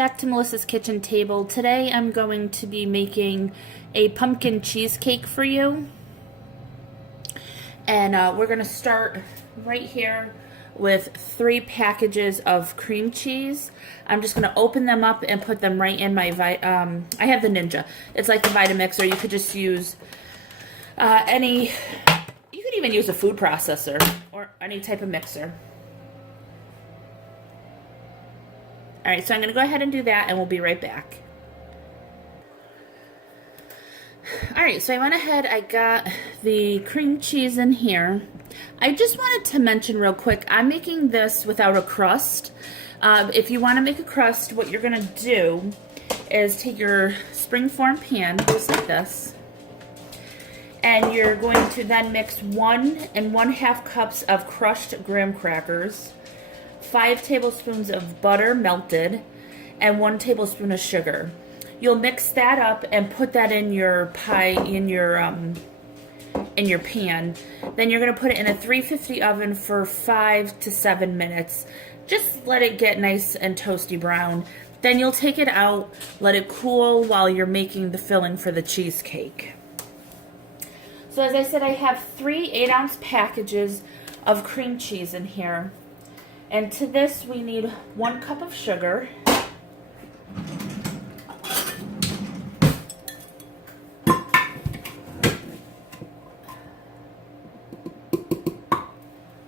back to Melissa's Kitchen Table. Today I'm going to be making a pumpkin cheesecake for you. And we're going to start right here with 3 packages of cream cheese. I'm just going to open them up and put them right in my, I have the Ninja. It's like the Vitamix, or you could just use you could even use a food processor or any type of mixer. Alright, so I'm going to go ahead and do that, and we'll be right back. Alright, so I went ahead, I got the cream cheese in here. I just wanted to mention real quick, I'm making this without a crust. If you want to make a crust, what you're going to do is take your springform pan, just like this, and you're going to then mix 1 1/2 cups of crushed graham crackers, 5 tablespoons of butter melted, and 1 tablespoon of sugar. You'll mix that up and put that in your pan. Then you're going to put it in a 350 oven for 5 to 7 minutes. Just let it get nice and toasty brown. Then you'll take it out, let it cool while you're making the filling for the cheesecake. So as I said, I have 3 8-ounce packages of cream cheese in here. And to this, we need 1 cup of sugar.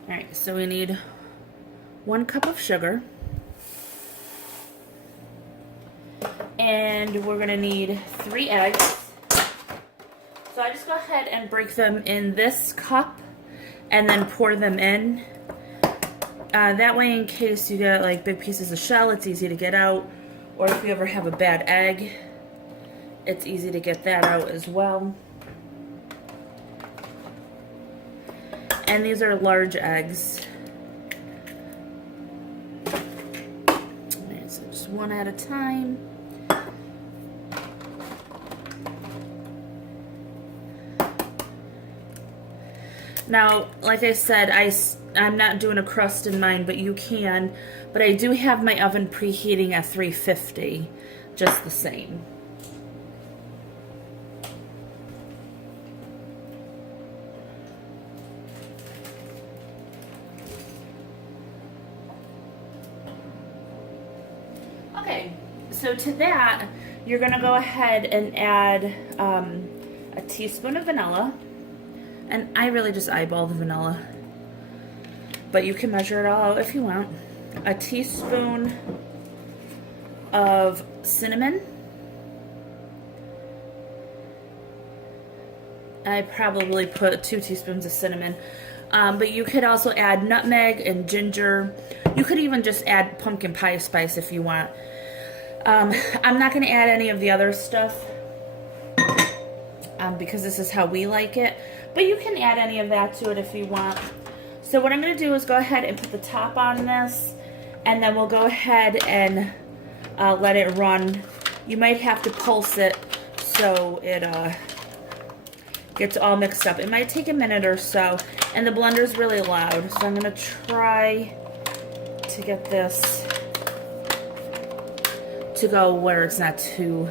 Alright, so we need 1 cup of sugar. And we're going to need 3 eggs. So I just go ahead and break them in this cup and then pour them in. That way, in case you get like big pieces of shell, it's easy to get out. Or if you ever have a bad egg, it's easy to get that out as well. And these are large eggs. Alright, so just one at a time. Now, like I said, I'm not doing a crust in mine, but you can. But I do have my oven preheating at 350, just the same. Okay, so to that, you're going to go ahead and add a teaspoon of vanilla. And I really just eyeball the vanilla, but you can measure it all out if you want. A teaspoon of cinnamon. I probably put 2 teaspoons of cinnamon, but you could also add nutmeg and ginger. You could even just add pumpkin pie spice if you want. I'm not going to add any of the other stuff because this is how we like it. But you can add any of that to it if you want. So what I'm going to do is go ahead and put the top on this, and then we'll go ahead and let it run. You might have to pulse it so it gets all mixed up. It might take a minute or so, and the blender's really loud. So I'm going to try to get this to go where it's not too,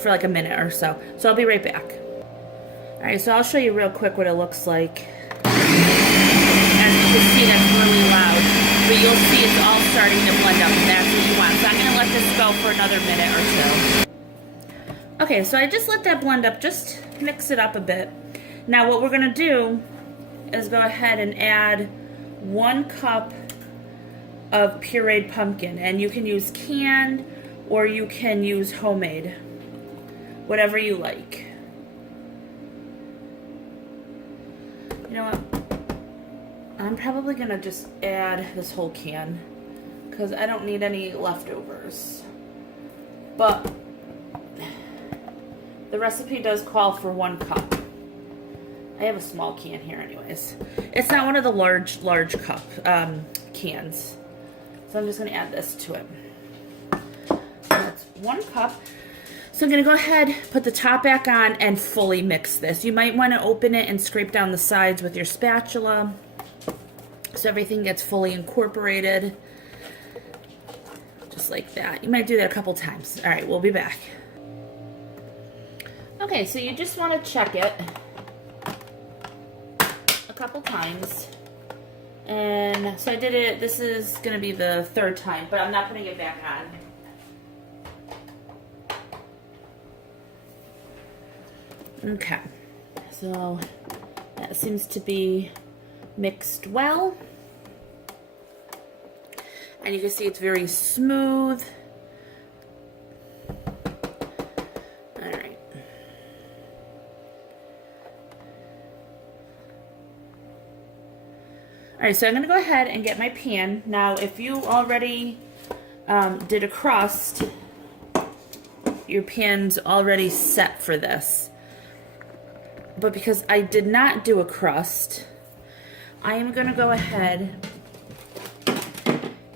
for like a minute or so. So I'll be right back. Alright, so I'll show you real quick what it looks like. As you can see, that's really loud. But you'll see it's all starting to blend up, and that's what you want. So I'm going to let this go for another minute or 2. Okay, so I just let that blend up. Just mix it up a bit. Now what we're going to do is go ahead and add 1 cup of pureed pumpkin. And you can use canned or you can use homemade. Whatever you like. You know what? I'm probably going to just add this whole can because I don't need any leftovers. But the recipe does call for 1 cup. I have a small can here anyways. It's not one of the large cup cans. So I'm just going to add this to it. That's 1 cup. So I'm going to go ahead, put the top back on, and fully mix this. You might want to open it and scrape down the sides with your spatula so everything gets fully incorporated. Just just like that. You might do that a couple times. All right, we'll be back. Okay, so you just want to check it a couple times. And so I did it, this is going to be the third time, but I'm not putting it back on. Okay, so that seems to be mixed well. And you can see it's very smooth. All right. All right, so I'm gonna go ahead and get my pan. Now, if you already did a crust, your pan's already set for this. But because I did not do a crust, I am gonna go ahead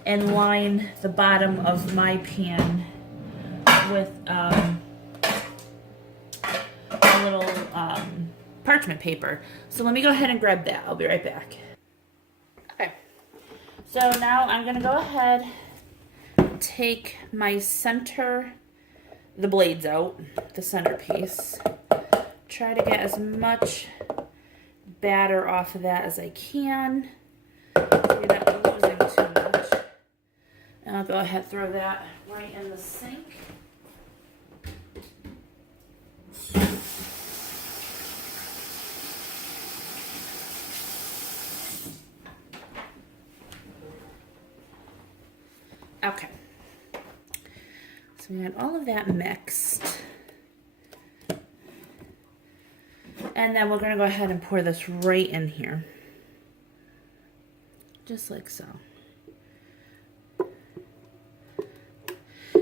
and line the bottom of my pan with a little parchment paper. So let me go ahead and grab that. I'll be right back. Okay, so now I'm gonna go ahead, take my center, the blades out, the centerpiece, try to get as much batter off of that as I can. You're not losing too much. And I'll go ahead and throw that right in the sink. Okay. So we got all of that mixed. And then we're going to go ahead and pour this right in here. Just like so.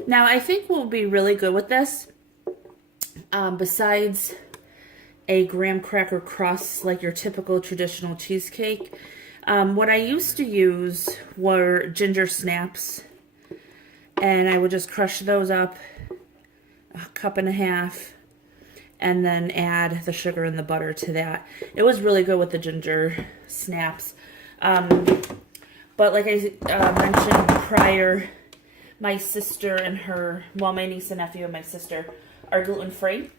Now, I think what will be really good with this, besides a graham cracker crust like your typical traditional cheesecake, what I used to use were ginger snaps. And I would just crush those up, a cup and a half, and then add the sugar and the butter to that. It was really good with the ginger snaps. But like I mentioned prior, my sister and my niece and nephew and my sister are gluten-free.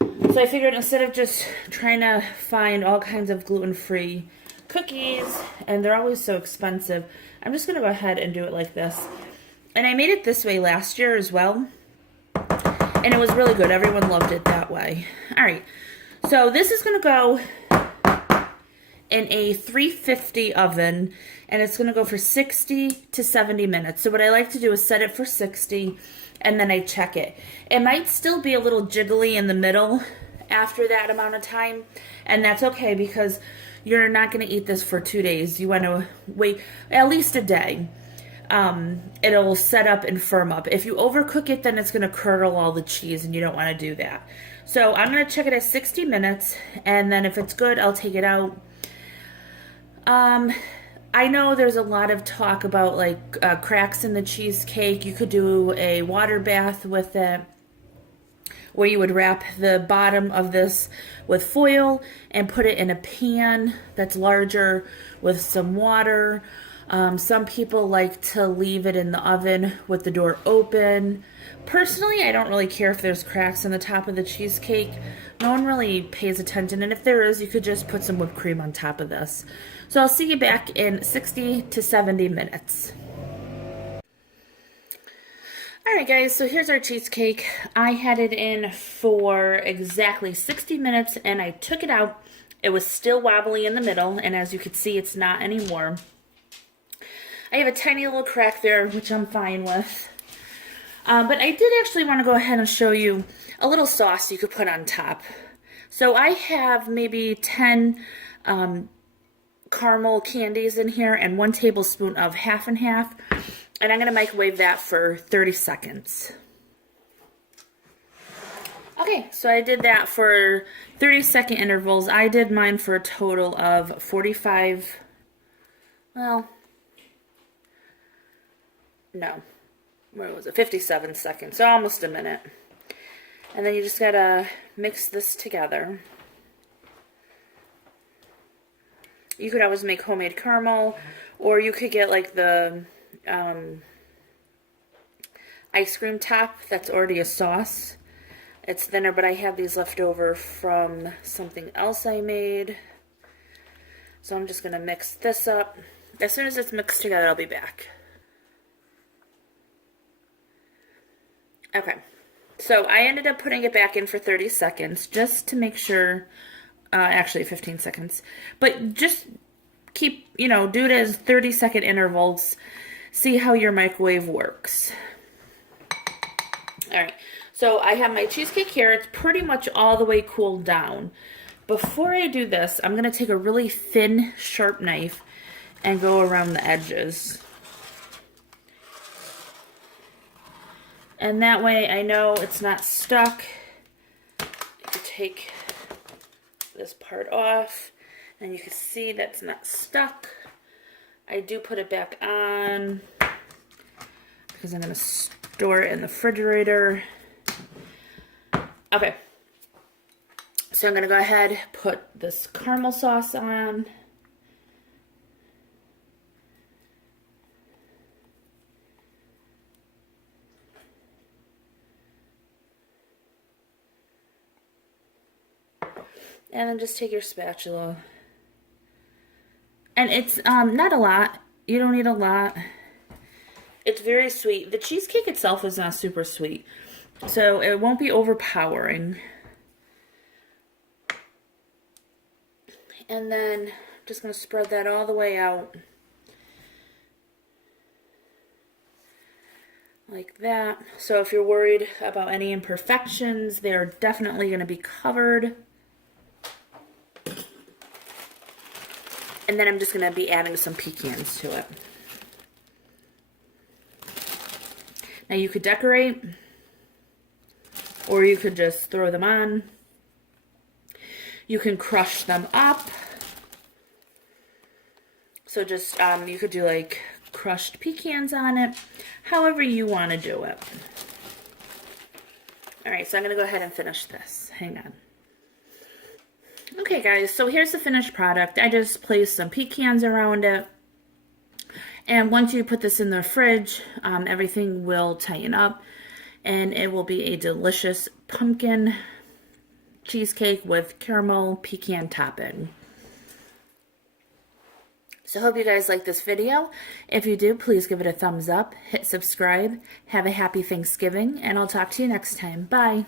So I figured instead of just trying to find all kinds of gluten-free cookies, and they're always so expensive, I'm just going to go ahead and do it like this. And I made it this way last year as well. And it was really good. Everyone loved it that way. All right. So this is going to go in a 350 oven. And it's going to go for 60 to 70 minutes. So what I like to do is set it for 60. And then I check it. It might still be a little jiggly in the middle after that amount of time. And that's okay because you're not going to eat this for 2 days. You want to wait at least a day. It'll set up and firm up. If you overcook it, then it's going to curdle all the cheese, and you don't want to do that. So I'm going to check it at 60 minutes, and then if it's good, I'll take it out. I know there's a lot of talk about like cracks in the cheesecake. You could do a water bath with it, where you would wrap the bottom of this with foil and put it in a pan that's larger with some water. Some people like to leave it in the oven with the door open. Personally, I don't really care if there's cracks in the top of the cheesecake. No one really pays attention, and if there is, you could just put some whipped cream on top of this. So I'll see you back in 60 to 70 minutes. Alright guys, so here's our cheesecake. I had it in for exactly 60 minutes, and I took it out. It was still wobbly in the middle, and as you can see, it's not anymore. I have a tiny little crack there, which I'm fine with. But I did actually want to go ahead and show you a little sauce you could put on top. So I have maybe 10 caramel candies in here and 1 tablespoon of half and half. And I'm going to microwave that for 30 seconds. Okay, so I did that for 30-second intervals. I did mine for a total of 45, well, no, where was it, 57 seconds, so almost a minute. And then you just gotta mix this together. You could always make homemade caramel, or you could get like the ice cream top that's already a sauce. It's thinner, but I have these left over from something else I made. So I'm just going to mix this up. As soon as it's mixed together, I'll be back. Okay. So I ended up putting it back in for 30 seconds just to make sure, actually 15 seconds. But just keep, you know, do it as 30-second intervals. See how your microwave works. All right. So I have my cheesecake here. It's pretty much all the way cooled down. Before I do this, I'm going to take a really thin, sharp knife and go around the edges. And that way I know it's not stuck. You can take this part off and you can see that's not stuck. I do put it back on because I'm going to store it in the refrigerator. Okay. So I'm going to go ahead, put this caramel sauce on. And then just take your spatula. And it's not a lot. You don't need a lot. It's very sweet. The cheesecake itself is not super sweet, so it won't be overpowering. And then I'm just going to spread that all the way out. Like that. So if you're worried about any imperfections, they're definitely going to be covered. And then I'm just going to be adding some pecans to it. Now you could decorate, or you could just throw them on. You can crush them up. So just, you could do like crushed pecans on it, however you want to do it. All right, so I'm going to go ahead and finish this. Hang on. Okay guys, so here's the finished product. I just placed some pecans around it. And once you put this in the fridge, everything will tighten up. And it will be a delicious pumpkin cheesecake with caramel pecan topping. So I hope you guys like this video. If you do, please give it a thumbs up. Hit subscribe. Have a happy Thanksgiving. And I'll talk to you next time. Bye.